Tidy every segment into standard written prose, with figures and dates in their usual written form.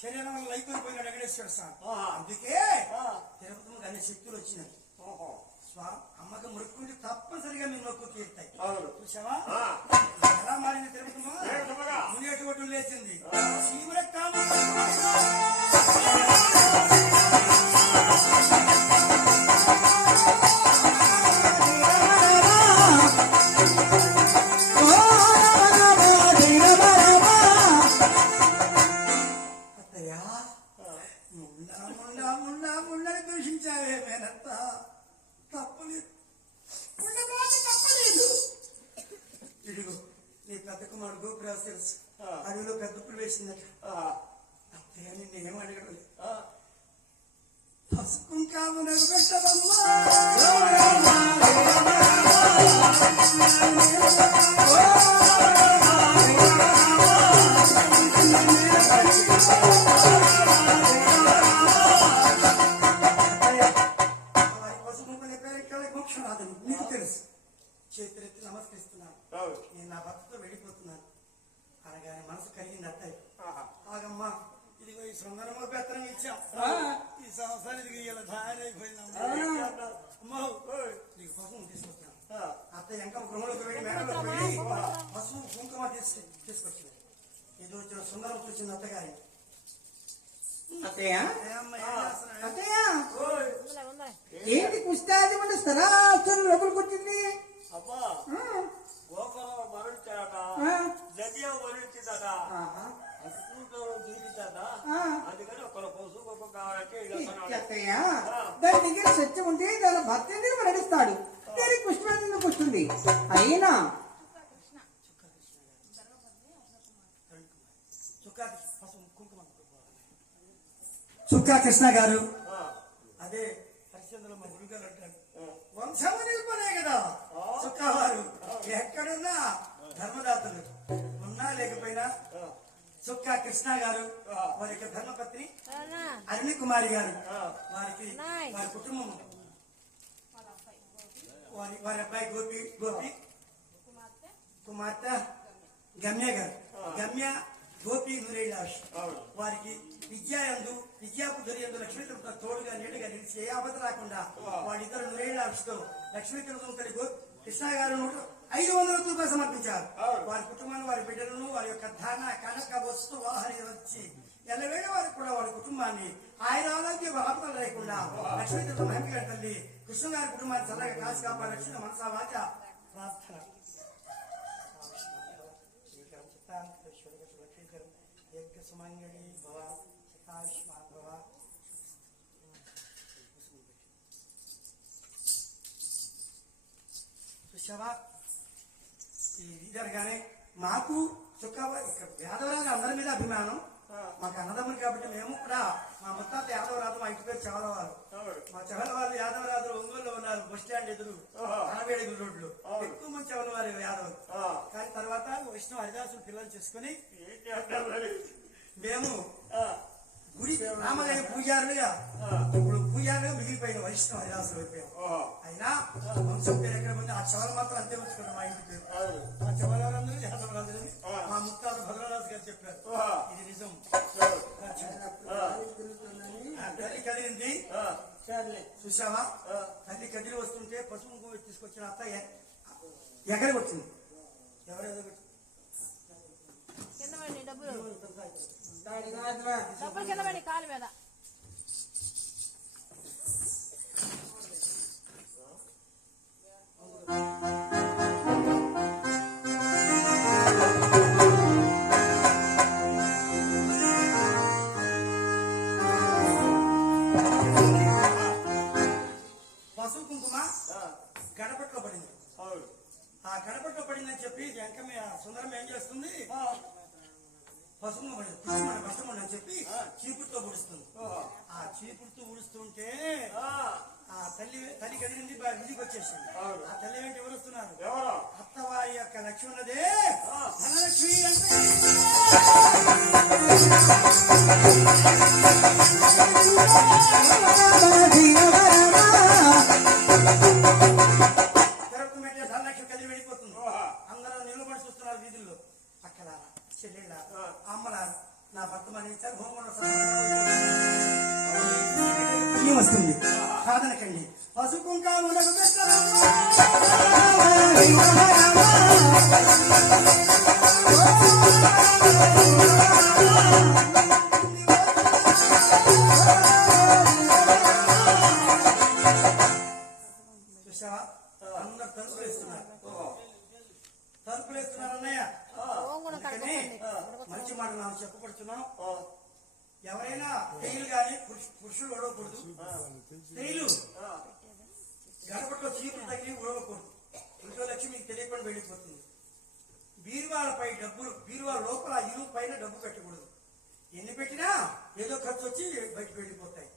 శరీరంలో లైపోయిపోయినాడు వెంకటేశ్వర స్వామి. అందుకే తిరుపతికి అన్ని శక్తులు వచ్చినాయి. అమ్మకి మొక్కుకుంటే తప్పనిసరిగా మీరు మొక్కు తీరుతాయి. చూసావా ఎలా మారింది తిరుపతి? మునేటి ఒడ్డు లేచింది. ముండని దూషించావే మేనంత తప్పలేదు. ఇదిగో నీ పెద్ద కుమారుడు గోపురాజు తెలుసు, అడవిలో పెద్ద పులు వేసిందట. అత్తయ్య నిన్ను ఏం అడగడలేదు. పసుకుంకాము నన్ను పెట్టదమ్మా. నీకు తెలుసు. చేతులెత్తి నమస్కరిస్తున్నాను. నేను నా భర్తతో వెళ్ళిపోతున్నాను అనగానే మనసు కలిగింది అత్తయ్య. ఆగమ్మా, ఇదిగో ఈ సుందరమ్మ పెత్తనం ఇచ్చాం. ఈ సంవత్సరం ఇదిగో ఇలా ధారణ అయిపోయిందమ్మా. నీకు పసుపు తీసుకొచ్చాను. అత్తయ్య ఇంకా గృహంలోకి వెళ్ళి మేడలోకి వెళ్ళి పసుపు కుంకుమ తీసుకొచ్చింది. ఇది వచ్చిన సుందరం చూసింది అత్తగారి. అత్తయ్య అత్తయ్య ఏంటి కుస్తాది స్థలాస్తులు లోపలికి వచ్చింది? అబ్బా గోపురం మరణించాడట, జడ్జి మరణించిందట, తీరిందట. అందుకని ఒక పసుపు గొప్ప కావాలంటే అత్తయ్య దాని దగ్గర సత్యం ఉంటే దాని భర్త ఎందుకు మరణిస్తాడు? దానికి పుష్పం ఎందుకు వస్తుంది? అయినా చుక్కా కృష్ణ గారు అదే హరిశ్చంద్ర మా గురుగారు అంటారు, వంశము నిలుపనే కదా చుక్కా వారు. ఎక్కడున్నా ధర్మదాతలు ఉన్నా లేకపోయినా చుక్కా కృష్ణ గారు వారి యొక్క ధర్మపత్ని అరుణి కుమారి గారు, వారికి వారి కుటుంబం, వారి అబ్బాయి గోపి కుమార్తె గమ్య గారు. గమ్య గోపి నూరేళ్ళాక్షి అవును. వారికి విద్యాబుద్ధులు ఎందు లక్ష్మీకృత తోడుగా నీడుగా నిలిచి ఏ ఆపద రాకుండా వాళ్ళిద్దరు నూరేళ్ళాక్షితో లక్ష్మీకృతం కలిగి కృష్ణ గారు 500 రూపాయలు సమర్పించారు. వారి కుటుంబాన్ని వారి బిడ్డలను వారి యొక్క ధన కనక వస్తు వాహన వచ్చి ఎల్లవేళ వారికి కూడా వారి కుటుంబాన్ని ఆయన ఆరోగ్య ఆపదలు లేకుండా లక్ష్మీకృతం మహిమగా తల్లి కృష్ణ గారి కుటుంబాన్ని చల్లగా కాసి కాపాడు లక్ష్మీ మనసా వాచ ప్రార్థన సుమంగళి భవ ఆయుష్మాన్ భవ. చూసావా ఇది జరగానే మాకు యాదవరాజు అందరి మీద అభిమానం. మాకు అన్నదమ్ములు కాబట్టి మేము కూడా మా ముత్తాత యాదవరాజు, మా ఇంటి పేరు చవలవారు. మా చవలవారు యాదవరాజు ఒంగోలులో ఉన్నారు. బస్ స్టాండ్ ఎదురు 60 రోడ్లు ఎక్కువ మంది చవలవారు యాదవ్. కానీ తర్వాత విష్ణు హరిదాసులు పిల్లలు చేసుకుని మేము గుడి రామగారి పూజారులుగా ఇప్పుడు పూజారులుగా మిగిలిపోయిన వైష్ణవ హరిదాసులు అయిపోయాం. అయినా వంశం పేరు ఎక్కడ పోతే ఆ చవల మాత్రం అంతే ఉంచుకున్నాం. మా ఇంటి పేరు మా చవలవారందరూ యాదవరాజులని మా ముత్తాత భద్రరాజు గారు చెప్పారు. ఇది నిజం. తల్లి కదిలింది చూసావా? తల్లి కదిలి వస్తుంటే పసుపు తీసుకొచ్చిన అత్త ఎక్కడ వచ్చింది? ఎవరెవరు డబ్బులు కింద పడి కాలు మీద పసుపు కుంకుమ గడపట్లో పడింది. ఆ గడపట్లో పడిందని చెప్పి వెంకమ్మ సుందరం ఏం చేస్తుంది? పసుపు కష్టం అని చెప్పి చీపుడుతో ఊడుస్తుంది. ఆ చీపుడుతో ఊడుస్తుంటే ఆ తల్లి కదిలింది, ఇంటికి వచ్చేసింది. ఆ తల్లి వెంట ఎవరు వస్తున్నారు? అత్తవారి యొక్క లక్ష్మణదే ధనలక్ష్మి అంటే ధనలక్ష్మి కదిలి వెళ్ళిపోతుంది. అందరూ నిలబడి చూస్తున్నారు వీధుల్లో. అక్కడ చెల్లెళ్ళ అమ్మలారు నా భర్త మరణించారు, హోమంలో వస్తుంది కాదనకండి. పసుపు కుంకాములకు చూసావా? అందరు తలుపులేస్తున్నారు అన్నయ్య. మంచి మాట నాకు చెప్పబడుతున్నాం. ఎవరైనా స్త్రీలు గాని పురుషులు ఒడవకూడదు. స్త్రీలు గడపట్లో చీపులు తగిలి ఒడవకూడదు. ఇంట్లో లక్ష్మి మీకు తెలియకుండా వెళ్ళిపోతుంది. బీరువాలపై డబ్బులు, బీరువా లోపల ఇరువు పైన డబ్బు పెట్టకూడదు. ఎన్ని పెట్టినా ఏదో ఖర్చు వచ్చి బయటకు వెళ్ళిపోతాయి.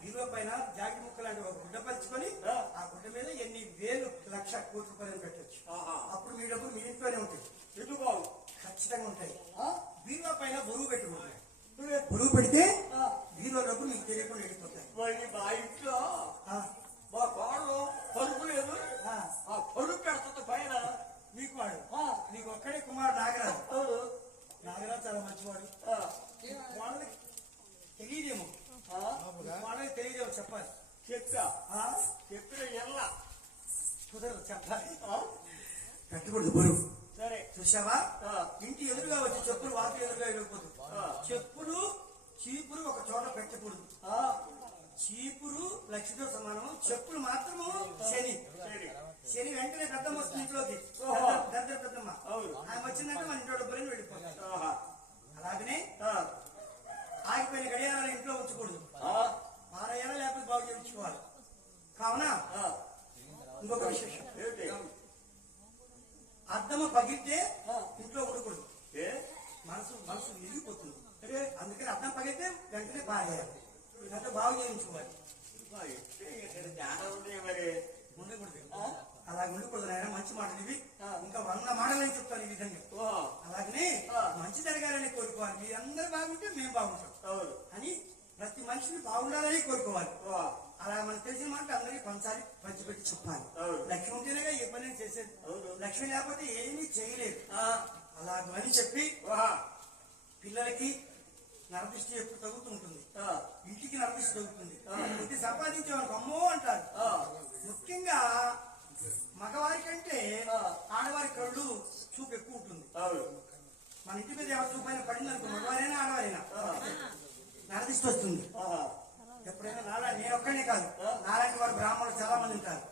బీరువా పైన జాకెట్ ముక్క లాంటి ఒక గుడ్డ పరుచుకొని ఆ గుడ్డ మీద ఎన్ని వేలు, లక్ష, కోటి రూపాయలు పెట్టచ్చు. అప్పుడు మీ డబ్బులు మీ ఇంట్లోనే ఉంటాయి. ఖచ్చితంగా ఉంటాయి. బీరువా పైన బరువు పెట్టుకుంటాయి. బరువు పెడితే బీరువా డబ్బులు మీకు తెలియకుండా వెళ్ళిపోతాయి. మా ఇంట్లో మా కోడలు పరుపు లేదు, ఆ పరుపు పెడుతుంది పైన. మీకు వాడు నీకు ఒక్కడే కుమారుడు నాగరాజు. నాగరాజు చాలా మంచివాడు. వాళ్ళకి తెలియదేమో, వాళ్ళకి తెలియదేమో చెప్పాలి. చెప్పిన ఎల్ల కుదరదు చెప్పాలి. పెట్టకూడదు బరువు. సరే చూసావా? ఇంటి ఎదురుగా వచ్చి చెప్పులు వాకి ఎదురుగా వెళ్ళకూడదు. చెప్పులు చీపురు ఒక చోట పెట్టకూడదు. చీపురు లక్ష్మితో సమానం. చెప్పులు మాత్రము శని. శని వెంటనే పెద్దమ్మ వస్తుంది ఇంట్లోకి. పెద్దమ్మ ఆయన వచ్చిందంటే మన ఇంట్లో డబ్బులని వెళ్ళిపోతాయి. అలాగనే ఆగిపోయిన గడియారాలు ఇంట్లో ఉంచకూడదు. 6 ఏళ్ళ లేకపోతే బాగు చేయించుకోవాలి. కావున ఇంకొక విశేషం, అద్దము పగిలితే ఇంట్లో ఉండకూడదు. మనసు విరిగిపోతుంది. అందుకని అద్దం పగిలితే వెంటనే బాగేయాలి. ఇదంతా బాగు చేయించుకోవాలి. ఉండకూడదు. అలా ఉండకూడదు నాయన. మంచి మాటలు ఇవి. ఇంకా 100 మాటలు అని చెప్తాను ఈ విధంగా. అలాగనే మంచి జరగాలని కోరుకోవాలి. మీరందరూ బాగుంటే మేము బాగుంటాం అని ప్రతి మనిషిని బాగుండాలని కోరుకోవాలి. అలా మనకు తెలిసిన మాట అందరికీ పంచిపెట్టి చెప్పాలి. లక్ష్మి ఉంటేనే ఏ పని చేసేది. లక్ష్మి లేకపోతే ఏమీ చేయలేదు. అలాగని చెప్పి పిల్లలకి నరదృష్టి ఎప్పుడు తగ్గుతుంటుంది, ఇంటికి నరదృష్టి తగ్గుతుంది. ఇది సంపాదించేవారికి అమ్మో అంటారు. ముఖ్యంగా మగవారి కంటే ఆడవారి కళ్ళు చూపు ఎక్కువ ఉంటుంది. మన ఇంటి మీద ఎవరి చూపైనా పడింది అనుకో, మగవారైనా ఆడవారైనా నరదృష్టి వస్తుంది. ఎప్పుడైనా నేను ఒక్కడే కాదు, నాలాంటి వారు బ్రాహ్మణులు చాలా మంది ఉంటారు.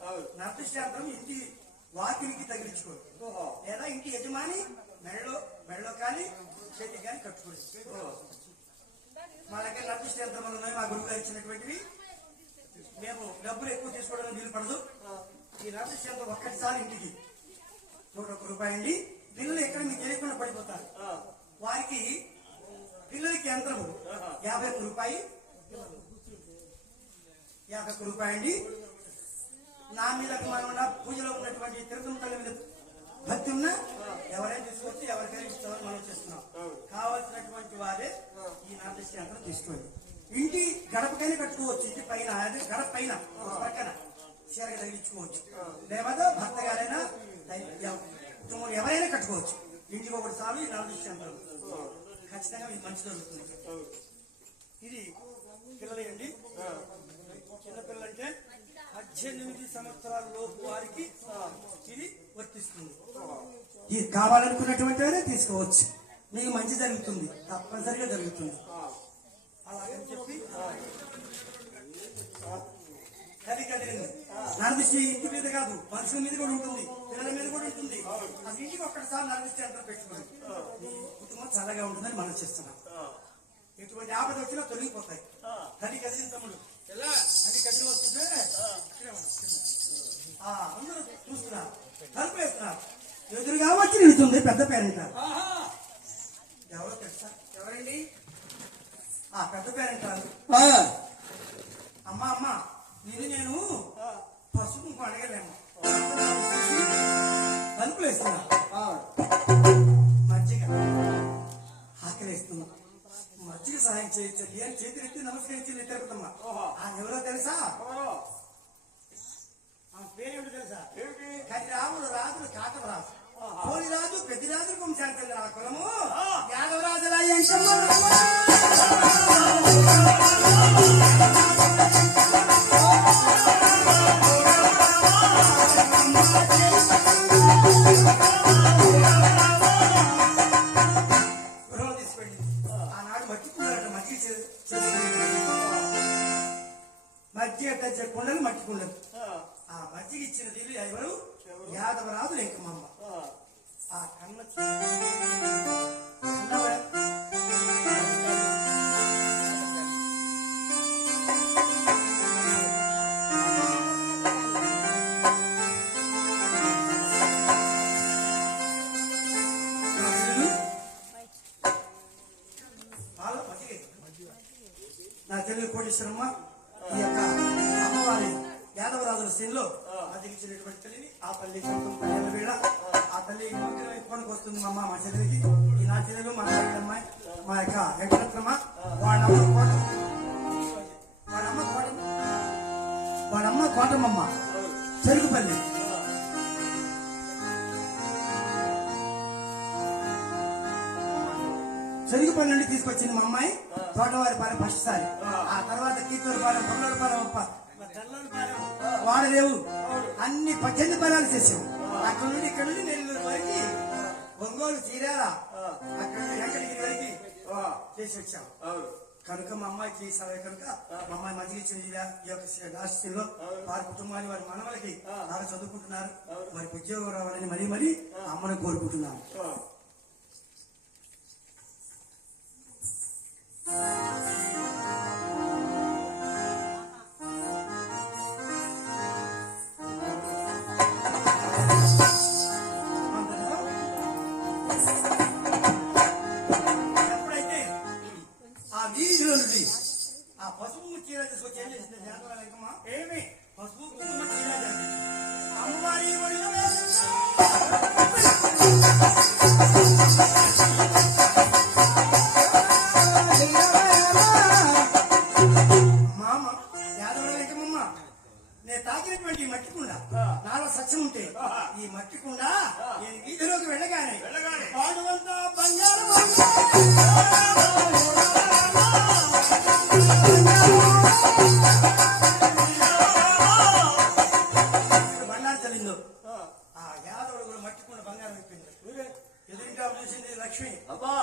నరదృష్టి అంతరం ఇంటి వాకిలికి తగిలించుకోరు, లేదా ఇంటి యజమాని మెడలో కానీ చేతికి కానీ కట్టుకోరు. మా దగ్గర నరదృష్టి యంత్రములు ఉన్నాయి, మా గురువు గారు ఇచ్చినటువంటివి. మేము డబ్బులు ఎక్కువ తీసుకోవడానికి వీలు పడదు. ఈ నరదృష్టి యంత్రం ఒక్కటిసారి ఇంటికి 101 రూపాయలు అండి. పిల్లలు ఎక్కడ మీకు తెలియకుండా పడిపోతారు. వారికి పిల్లలకి యంత్రము 51 రూపాయి, 51 రూపాయి అండి. నా మీద అభిమానం ఉన్న పూజలో ఉన్నటువంటి తిరుపతి తల్లి మీద భక్తి ఉన్నా ఎవరైనా తీసుకొచ్చి ఎవరికైనా ఇస్తామని మనం చేస్తున్నాం. కావాల్సినటువంటి వారే ఈ నరదృష్టి యంత్రం తీసుకోండి. ఇంటి గడపకైనా కట్టుకోవచ్చు. ఇంటి పైన గడప పైన ఒక పక్కన చీరగా తగిలించుకోవచ్చు. లేదా భర్త గారైనా కుటుంబం ఎవరైనా కట్టుకోవచ్చు. ఇంటికి ఒకటి సార్లు ఈ నరదృష్టి యంత్రం ఖచ్చితంగా ఇది మంచి జరుగుతుంది. ఇది పిల్లలండి. చిన్నపిల్లలంటే 18 సంవత్సరాల లోపు వారికి ఇది వర్తిస్తుంది. ఇది కావాలనుకున్నటువంటి వారే తీసుకోవచ్చు. మీకు మంచి జరుగుతుంది, తప్పనిసరిగా జరుగుతుంది. అలాగని చెప్పి కదిలింది. నరదృష్టి ఇంటి మీద కాదు, మనుషుల మీద కూడా ఉంటుంది, పిల్లల మీద కూడా ఉంటుంది. అది ఇంటికి ఒక్కటిసారి నరదృష్టి యంత్రం పెట్టుకోండి. మీ కుటుంబం చల్లగా ఉంటుందని మనం చేస్తున్నాం. ఎటువంటి ఆపద వచ్చినా తొలగిపోతాయి. తల్లి కదిలిన తమ్ముడు అది కదిలి వస్తుంటే అందరూ చూస్తున్నారు, తలుపు వేస్తున్నారు. ఎదురుగా వచ్చి నిలుతుంది పెద్ద పేరెంట్. ఎవరో తెలుసా? ఎవరండి? పెద్ద పేరెంట్. అమ్మా నేను పసుపు అడగలేము. తలుపులు వేస్తున్నా, మజ్జిగ ఆకలిస్తున్నా, మజ్జిగ సహాయం చేయొచ్చండి అని చేతులెత్తి నమస్కరించింది తిరుపతమ్మ. ఎవరో తెలుసా? ఆమె పేరేమిటో తెలుసా? కదిరాముడు రాజులు కాటవరాజు, కోడి రాజు పెద్దిరాజు వంశానికి చెందిన ఆ కులము యాదవరాజుల మజ్జిగ కుండలు మట్టి కుండలు. ఆ మజ్జిగ ఇచ్చిన దేవి ఎవరు? యాదవరాజు లేకమ్మ. ఆ కన్న నా చెల్లి కోటేశ్వరమ్మ ఈ యొక్క అమ్మవారి యాదవరాజుల శ్రేణిలో మధ్యకిచ్చినటువంటి తల్లిని ఆ తల్లి పల్లెల వేళ ఆ తల్లి కొనుకు వస్తుంది. మా చెల్లెలకి ఈ నా చెల్లెలు మా అమ్మాయి మా యొక్క వెంకటరత్నమ్మ వాడమ్మ కోటమ్మ చెరుకుపల్లి. చెరుకుపల్లి నుండి తీసుకొచ్చింది మా అమ్మాయి తోటవారి పాలెం ఫస్ట్ సారి. ఆ తర్వాత కీతూరు పాలెం, పొల్లూరు పాలెం, వాడలేవు అన్ని 18 పాలెలు చేసాం. అక్కడ నుండి ఇక్కడ నుండి నెల్లూరు వరకు, ఒంగోలు చీరాల, అక్కడ నుండి వెంకటగిరి వరకు చేసి వచ్చాం. కనుక మా అమ్మాయికి సరే కనుక మా అమ్మాయి మంచిగా ఇచ్చింది. ఈ యొక్క రాష్ట్రంలో వారి కుటుంబాన్ని వారి మనవలకి బాగా చదువుకుంటున్నారు. వారికి ఉద్యోగం రావాలని మరీ అమ్మను కోరుకుంటున్నాను. ఎప్పుడైతే ఆ వీధిలో నుండి ఆ పసుపు చీర తీసుకొచ్చి ఏం చేసింది జాతరమ్మ? ఏమి పసుపు కుంకుమ చీర అమ్మవారి ఒడిలో తాకినటువంటి మట్టి కుండ నాలో సత్యం ఉంటే ఈ మట్టి కుండ నేను వీధిలోకి వెళ్ళగానే పాడువంతా బంగారం బండారు చలిందో ఆ యాదవుడు కూడా మట్టికుండా బంగారం ఇప్పింది ఎదురింటా చూసింది లక్ష్మి అబ్బా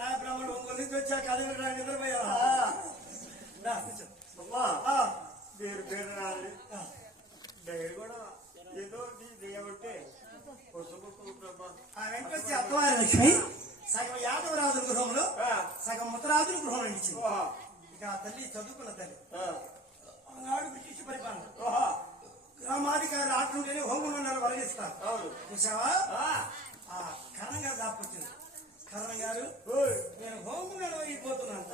నా బ్రాహ్మణుడు ఒంగోలు నుంచి వచ్చాక అది నిద్రపోయా కూర్చో అమ్మా పేరు పేరు రాలి నేను కూడా ఏదో నీ దేవుంటే కొట్టుకుంటున్నామ్మా ఆ వెంకటేశ్వర అత్తవారి లక్ష్మి సగం యాదవరాజుల గృహంలో సగం ముత్తరాజుల గృహంలో నిలిచింది ఇక ఆ తల్లి చదువుకున్న తల్లి ఆనాడు బ్రిటిష్ పరిపాలన గ్రామాధికారులు ఆటుంటేనే హోమంలో వరగిస్తారు చూసావా ఆ కరణం గారు దాపుకొచ్చింది కరణం గారు నేను హోమంలో అయిపోతున్నాను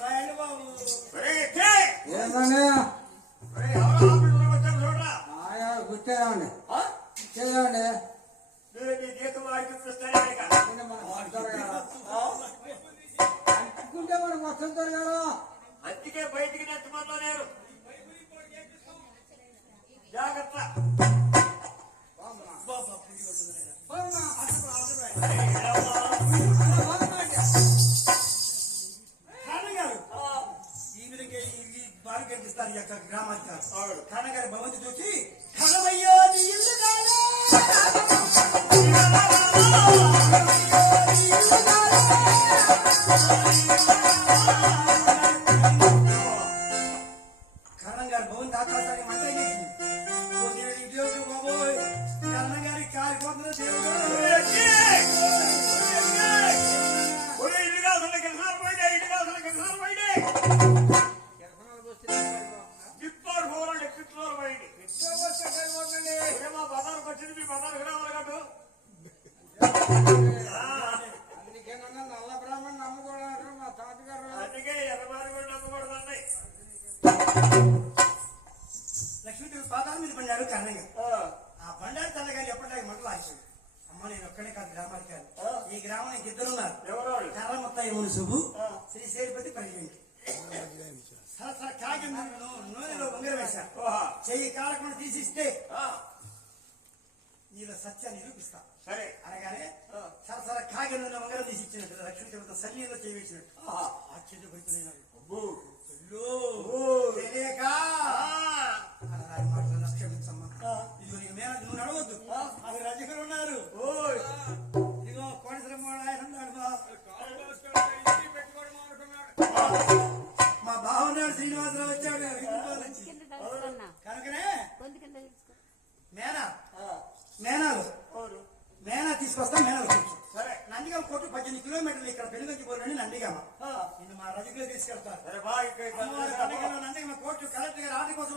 రాయండి బాబు ఏంటండి చూడరా ఆయా గుర్తేరాండి చేయండి నీ జీతం వాడికి చూస్తానే అనుకుంటే మనం మొత్తం గారు అందుకే బయటికి నెట్టమన్నా నేను జాగ్రత్త కరణం గారు ఈ విధంగా ఈ బాగా కనిపిస్తారు ఈ యొక్క గ్రామాధికారు కరణం గారి భవంతి చూసి కరణమయ్యో నీ ఇల్లు కాదా? కరణం గారి భవంతి ఆకాశానికి మంటే దేవుడు బాబోయ్ కరణం గారి కాలిపోతున్న దేవుడు అందుకేనన్నా నల్ల బ్రాహ్మణ్ నమ్మకూడదు మా తాతగారు లక్ష్మీదేవి పాదాల మీద పడినాడు కరణం గారు ఆ బండారు తల్లగారు ఎప్పటిలాగా మంటలు ఆచాడు అమ్మ నేను ఒక్కడే కాదు గ్రామానికి కాదు ఈ గ్రామానికి ఇద్దరు ఉన్నారు కర్ర మొత్తం ఏముడు శుభు శ్రీ సేతుపతి పరిగెంటి సరసర కాగి నూనెలో ఉంగరం వేశారు చెయ్యి కాలకుండా తీసిస్తే నీలో సత్యాన్ని నిరూపిస్తా సరే అనగానే సరసర కాగి నూనె ఉంగరం తీసి ఇచ్చినట్టు లక్ష్మీ దేవత సన్నిధిలో చేయవేసినట్టు ఆశ్చర్యపడుతున్నాడు తెలియక మాటలు క్షమించమ్మా ఇదిగో నీకు మేన నువ్వు నడవద్దు అది రజకులు ఉన్నారు ఇదిగో కోడిశ్రమ ఆయన ఉన్నాడు మా బావన్నాడు శ్రీనివాసరావు వచ్చాడు కనుకనే మేనా తీసుకొస్తా మేనాలు కూర్చో సరే నందిగామ కొట్టు 18 కిలోమీటర్లు ఇక్కడ పెనుగంచి పోరండి నందిగామ నిన్ను మా రజకులు తీసుకెళ్తారు నందిగామ కోర్టు కలెక్టర్ గారు ఆర్డర్ కోసం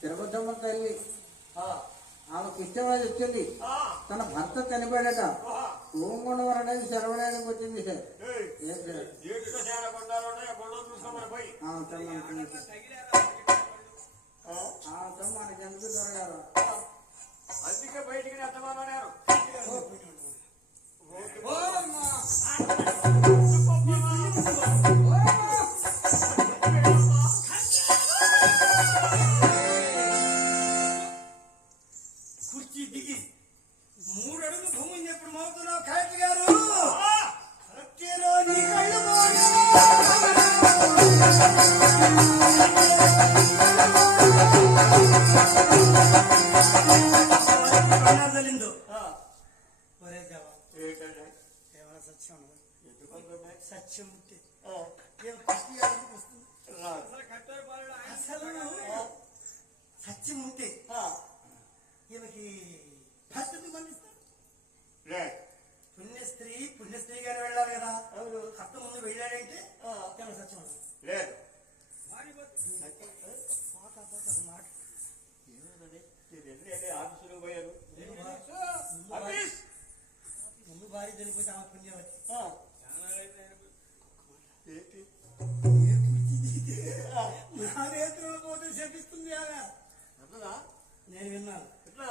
తిరుపతమ్మ తల్లి ఆమెకు ఇష్టమైనది వచ్చింది తన భర్త చనిపోయాడట ఓంగొండవరం అనేది సెలవడానికి వచ్చింది సార్ మనకి ఎందుకు దొరగారు అందుకే బయటికి నెట్టమన్నారు కుర్చీ దిగి 3 అడుగులు భూమిని ఎప్పుడు మోగుతున్నావు కలెక్టర్ గారు కలెక్టరో నీ కళ్ళు తెలిందో ఒరే జవా ఏమైనా సత్యం సత్యం ఉంటే ఏం కుర్చీ వస్తుంది చచ్చి ఉంటే ఈమెకి భర్తను మన్నిస్తారు. లేదు పుణ్యస్త్రీగానే వెళ్ళాలి కదా. అవును. భర్త ముందు వెళ్ళాడంటే ఈమె సత్యం ఉండదు. లేదు మాట ఆఫీసులో పోయారు. ముందు భార్య చనిపోతే ఆమె పుణ్యవతి. నా రేతులు పోతే శపిస్తుంది ఆమె. నేను విన్నాను. ఎట్లా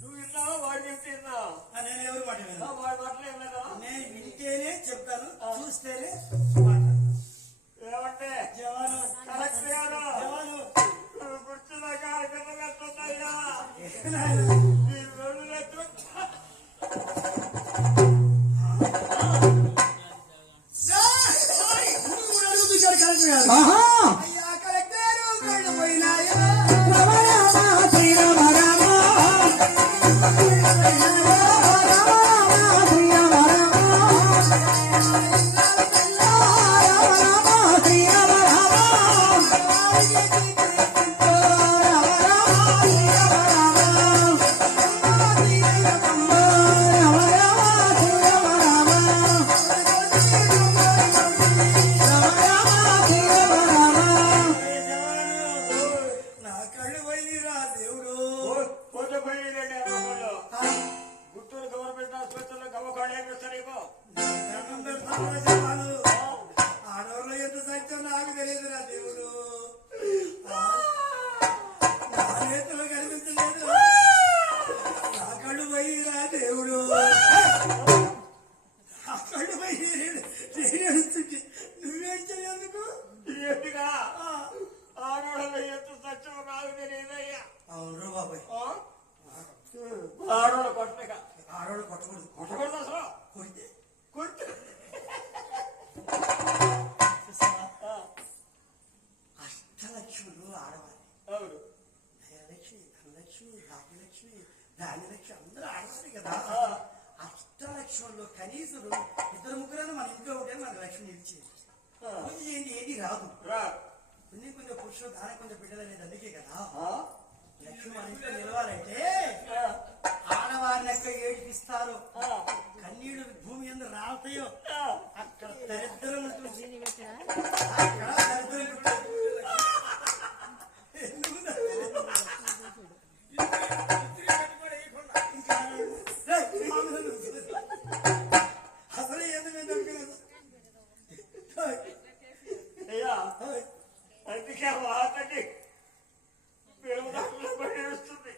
నువ్వు విన్నావా వాడు చెప్తే విన్నావా? నేను ఎవరు మాట విన్నాను. వాడి మాటలు ఏమన్నా నేను వింటేనే చెప్తాను, చూస్తేనే ఏమంటే జవాను కరెక్ట్ గాను జవాను కూర్చున్న కార్యక్రమం ఎట్లున్నాయా ఈ రెండు లక్షలు ఆహా అయ్యా కలెక్టర్ కళ్ళు పోయినాయా. రామ రామ శ్రీరామ రామ నా కళ్ళు పోయిరా దేవుడు. పోతే పోయి గుంటూరు గవర్నమెంట్ ఆసుపత్రిలో గవ్వకాళ్ళు ఏమి ఇస్తారేమో. దండం పెడతాను జవాను. ఆడవాళ్ళు ఎంత సత్యం నాకు తెలియదురా దేవుడు. నా రేతులు కనిపించలేదు. నా కళ్ళు పోయిరా దేవుడు. నా కళ్ళు పోయి నేనేడుస్తుంటే నువ్వేడ్చేది ఎందుకు? ఏంటిగా ఆడవాళ్ళ ఎంత సత్యం నాకు తెలియదయ్యా. అవును బాబాయ్. ఆడవాళ్ళు కొట్టగా ఆడవాళ్ళు కొట్టకూడదు. కొట్టకూడదు అసలు. కొడితే కొట్టు అష్టలక్ష్ములు ఆడవాలి. అవును దయలక్ష్మి, ధనలక్ష్మి, భాగ్యలక్ష్మి, ధాన్యలక్ష్మి అందరూ ఆడవాలి కదా. అష్టలక్ష్ముల్లో కనీసం ఇద్దరు ముగ్గురైనా మన ఇంట్లో ఉంటే మనకు లక్ష్మి ఇచ్చేది. పూజ చేయండి ఏది రాదు. రా కొన్ని కొంచెం పురుషులు దాని కొంచెం బిడ్డలు అనేది అందుకే కదా. లక్ష్మి మన ఇంట్లో నిలవాలంటే ఆడవారిని ఎక్కడ ఏడిపిస్తారో, కన్నీళ్లు భూమి ఎందుకు రాలుతాయో అక్కడ దరిద్రం ఉంటుంది. దీన్ని పెట్టినా అక్కడ దరిద్రం ఉంటుంది. ఎందుకు దరిద్రం? ఇంకా రేయ్, అసలు ఎందుకు దొరికినది? అయ్యా అందుకే వాతండి మేము పడి వస్తుంది.